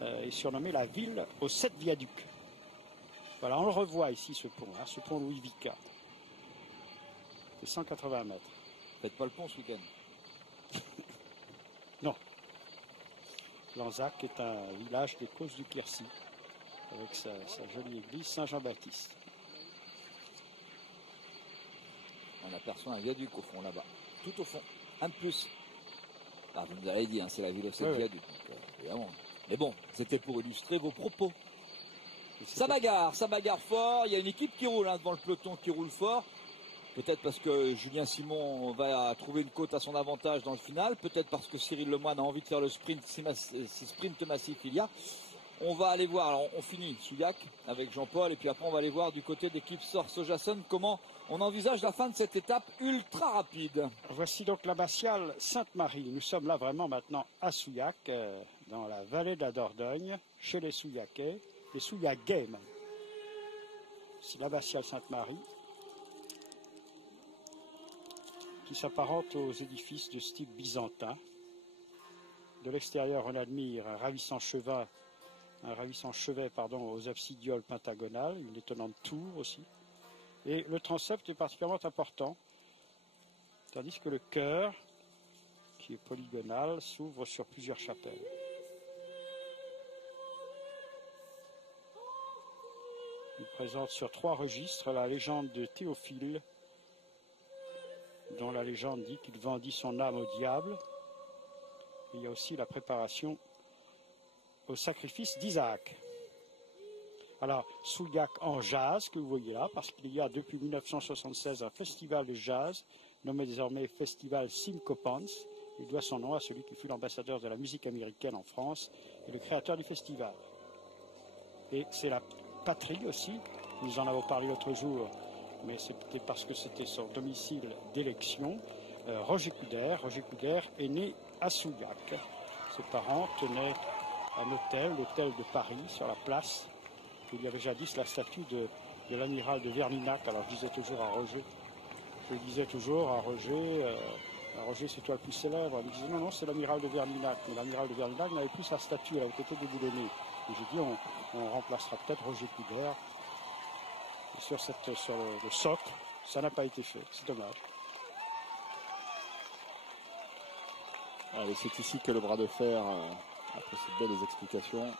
est surnommée la ville aux 7 viaducs. Voilà, on le revoit ici, ce pont, hein, ce pont Louis Vicat. C'est 180 mètres. Faites pas le pont ce week-end. Non. Lanzac est un village des Causses du Quercy, avec sa jolie église Saint-Jean-Baptiste. On aperçoit un viaduc au fond là-bas. Tout au fond. Un de plus. Alors je vous avais dit, hein, c'est la ville aux 7 viaducs. Donc, évidemment. Mais bon, c'était pour illustrer vos propos. Ça bagarre fort. Il y a une équipe qui roule hein, devant le peloton qui roule fort. Peut-être parce que Julien Simon va trouver une côte à son avantage dans le final. Peut-être parce que Cyril Lemoine a envie de faire le sprint, si sprint massif il y a. On va aller voir, alors on finit Souillac avec Jean-Paul et puis après on va aller voir du côté d'équipe Source-Jason comment on envisage la fin de cette étape ultra rapide. Voici donc l'abbatiale Sainte-Marie. Nous sommes là vraiment maintenant à Souillac, dans la vallée de la Dordogne, chez les Souillacais, les Souillagais même. C'est l'abbatiale Sainte-Marie qui s'apparente aux édifices de style byzantin. De l'extérieur, on admire un ravissant chevet aux absidioles pentagonales, une étonnante tour aussi. Et le transept est particulièrement important, tandis que le chœur, qui est polygonal, s'ouvre sur plusieurs chapelles. Il présente sur 3 registres la légende de Théophile, dont la légende dit qu'il vendit son âme au diable. Il y a aussi la préparation au sacrifice d'Isaac. Alors, Souillac en jazz, que vous voyez là, parce qu'il y a depuis 1976 un festival de jazz, nommé désormais Festival Syncopans. Il doit son nom à celui qui fut l'ambassadeur de la musique américaine en France et le créateur du festival. Et c'est la patrie aussi, nous en avons parlé l'autre jour, mais c'était parce que c'était son domicile d'élection. Roger Coudert est né à Souillac. Ses parents tenaient un hôtel, l'hôtel de Paris, sur la place. Il y avait jadis la statue de l'amiral de Verninac. Alors je disais toujours à Roger, Roger c'est toi le plus célèbre. Il me disait non, c'est l'amiral de Verninac. Mais l'amiral de Verninac n'avait plus sa statue, elle avait été déboulonnée. Et j'ai dit on remplacera peut-être Roger Coudert. Et sur le socle, ça n'a pas été fait, c'est dommage. Allez, c'est ici que le bras de fer, après ces belles explications,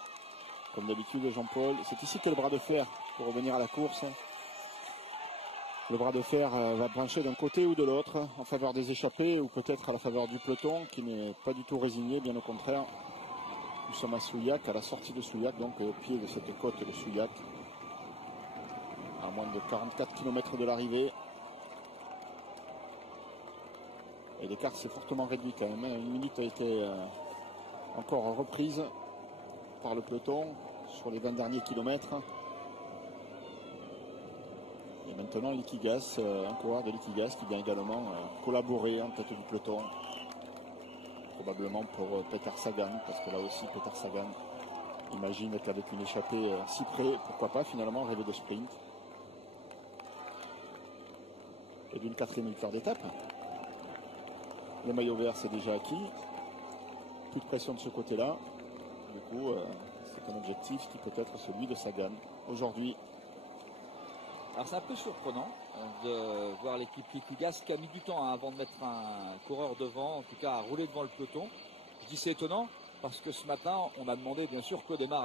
comme d'habitude Jean-Paul, c'est ici que le bras de fer, pour revenir à la course, le bras de fer va pencher d'un côté ou de l'autre, en faveur des échappés ou peut-être à la faveur du peloton, qui n'est pas du tout résigné, bien au contraire. Nous sommes à Souillac, à la sortie de Souillac, donc au pied de cette côte de Souillac, à moins de 44 km de l'arrivée. Et l'écart s'est fortement réduit quand même. Une minute a été encore reprise par le peloton sur les 20 derniers kilomètres. Et maintenant Liquigas, un coureur de Liquigas qui vient également collaborer en tête du peloton. Probablement pour Peter Sagan, parce que là aussi Peter Sagan imagine qu'avec une échappée si près, pourquoi pas finalement rêver de sprint. Et d'une 4e victoire d'étape. Le maillot vert c'est déjà acquis. Plus de pression de ce côté-là. Du coup, c'est un objectif qui peut être celui de Sagan aujourd'hui. Alors c'est un peu surprenant de voir l'équipe Liquigas qui a mis du temps avant de mettre un coureur devant, en tout cas à rouler devant le peloton. Je dis c'est étonnant parce que ce matin on a demandé bien sûr que démarre